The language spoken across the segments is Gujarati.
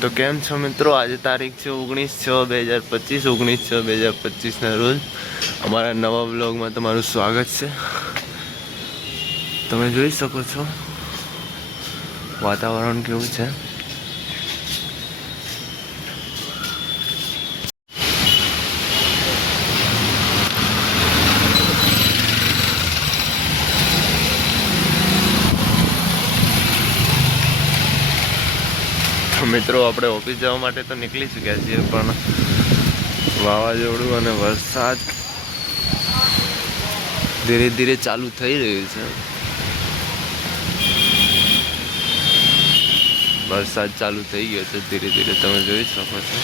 તો કેમ છો મિત્રો? આજે તારીખ છે 19/6/2025, 19/6/2025 રોજ અમારા નવા બ્લોગમાં તમારું સ્વાગત છે। તમે જોઈ શકો છો વાતાવરણ કેવું છે। તો મિત્રો આપણે ઓફિસ જવા માટે તો નીકળી ચૂક્યા છીએ, પણ વાવાઝોડું અને વરસાદ ધીરે ધીરે ચાલુ થઈ રહ્યું છે। વરસાદ ચાલુ થઈ ગયો છે ધીરે ધીરે, તમે જોઈ શકો છો।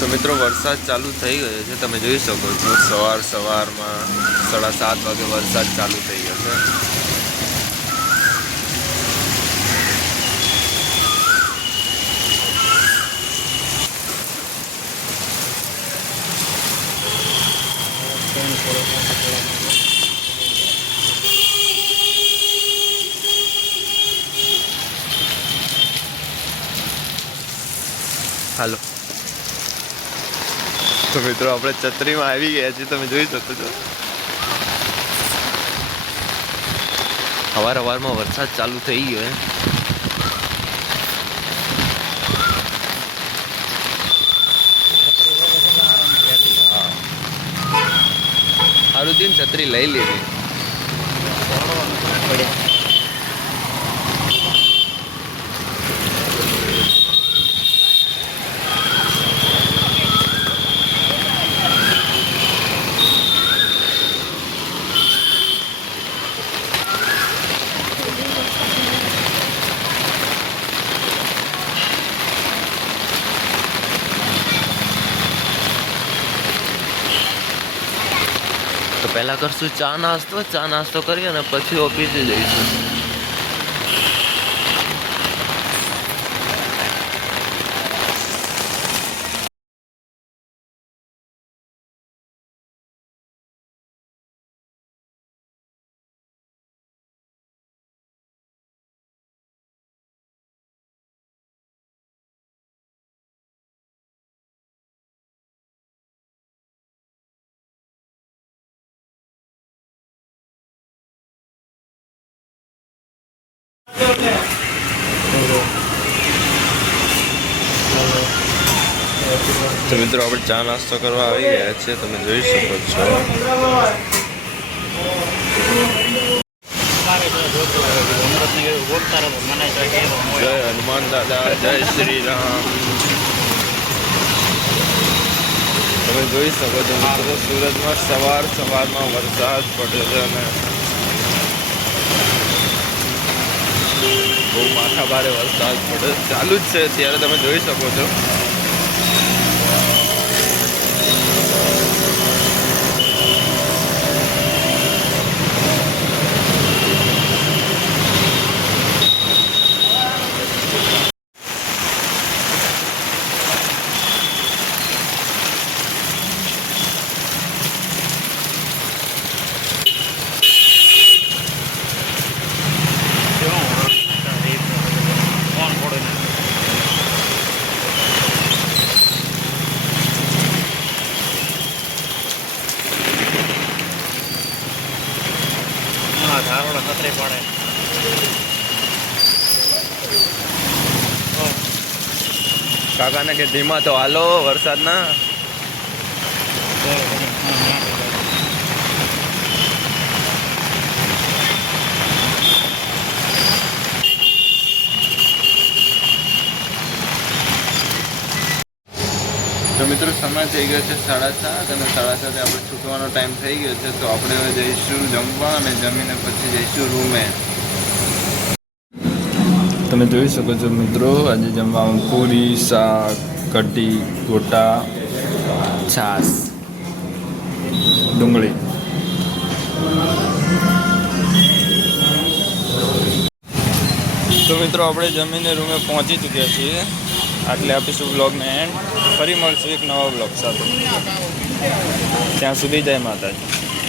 તો મિત્રો વરસાદ ચાલુ થઈ ગયો છે, તમે જોઈ શકો છો। સવારમાં 7:30 વાગે વરસાદ ચાલુ થઈ ગયો છે। હાલો, તો મિત્રો આપણે છત્રીમાં આવી ગયા છીએ, તમે જોઈ શકો છો। સવારમાં વરસાદ ચાલુ થઈ ગયો સારું થયું ને છત્રી લઈ લીધી। તો પહેલા કરશું ચા નાસ્તો કરી અને પછી ઓફિસે જઈશું। તો મિત્રો આપણે ચા નાસ્તો કરવા આવી ગયા છે, તમે જોઈ શકો છો। જય હનુમાન દાદા, જય શ્રી રામ। તમે જોઈ શકો છો મિત્રો સુરતમાં સવારમાં વરસાદ પડ્યો છે અને બહુ માથા ભારે વરસાદ પડે ચાલુ જ છે ત્યારે, તમે જોઈ શકો છો। કાકાને કે ધીમા તો હાલો વરસાદના। તો મિત્રો સમય થઈ ગયો છે 7:30 અને 7:30 આપણે છૂટવાનો ટાઈમ થઈ ગયો છે। તો આપણે હવે જઈશું જમવા અને જમીને પછી જઈશું રૂમે। તમે જોઈ શકો છો મિત્રો આજે જમવામાં પૂરી, શાક, કઢી, ગોટા, છાશ, ડુંગળી। તો મિત્રો આપણે જમીને રૂમે પહોંચી ચૂક્યા છીએ. આટલે આપીશું બ્લોગને એન્ડ. ફરી મળશું એક નવા બ્લોગ સાથે. ત્યાં સુધી જય માતાજી.